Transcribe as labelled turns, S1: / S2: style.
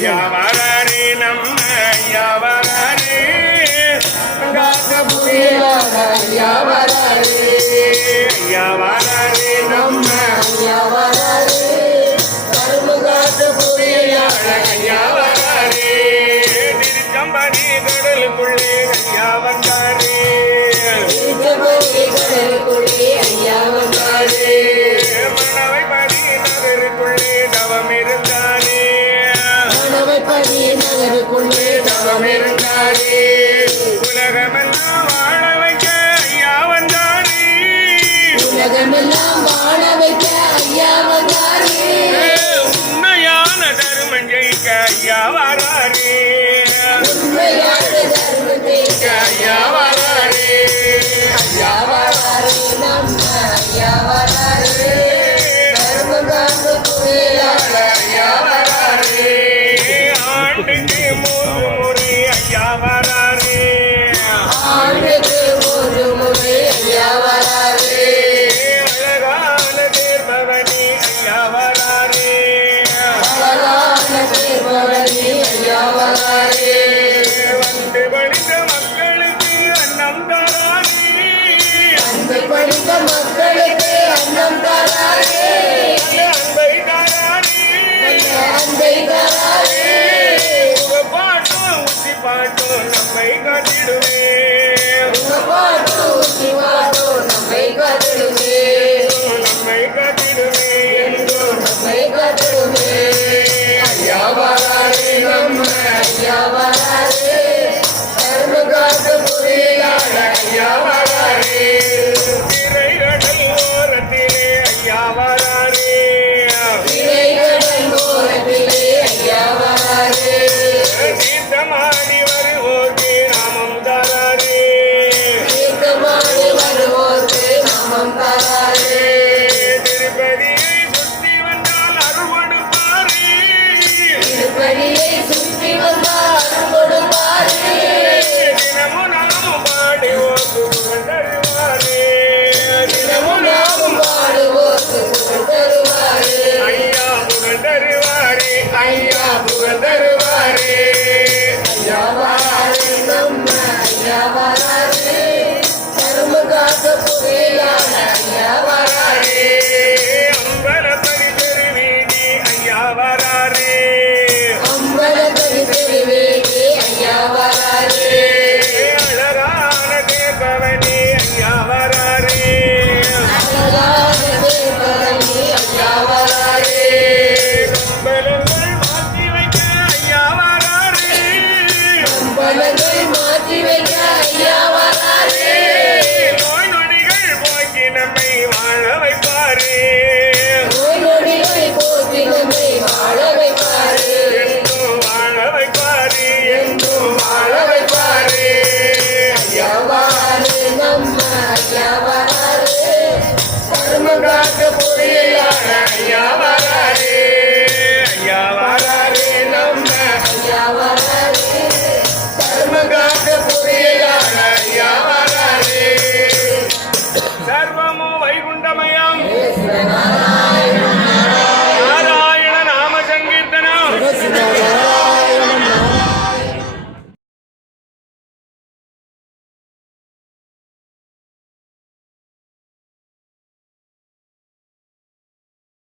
S1: யாவரே நம்ம யாவரே? யாவரே
S2: யாவரே நம்ம
S1: யாவரே? யாவரே திருச்சம்பனி கடலுக்குள்ளே ஐயா வந்தாரே
S2: திருச்சம்பனி கடலுக்குள்ளே ஐயா வந்தாரே
S1: மனவை படி நகருக்குள்ளே தவமிருந்த வந்தாரே உலகமெல்லாம் வாழ வைக்க ஐயா வந்தாரே.
S2: உலகமெல்லாம் சிவாட்டு நம்மை கதிடுவே சிவாட்டு
S1: சிவாட்டு நம்மை கதிடுவே நம்மை கதிடுவே
S2: நம்மை கதிடுவே
S1: ஐயா வராரே
S2: நம்ம ஐயா வராரே
S1: 이만 நமக்கு புரியான ஐயா வராரே.
S2: ஐயா வராரே.
S1: நம்ம
S2: ஐயா வைகுண்டமயம்.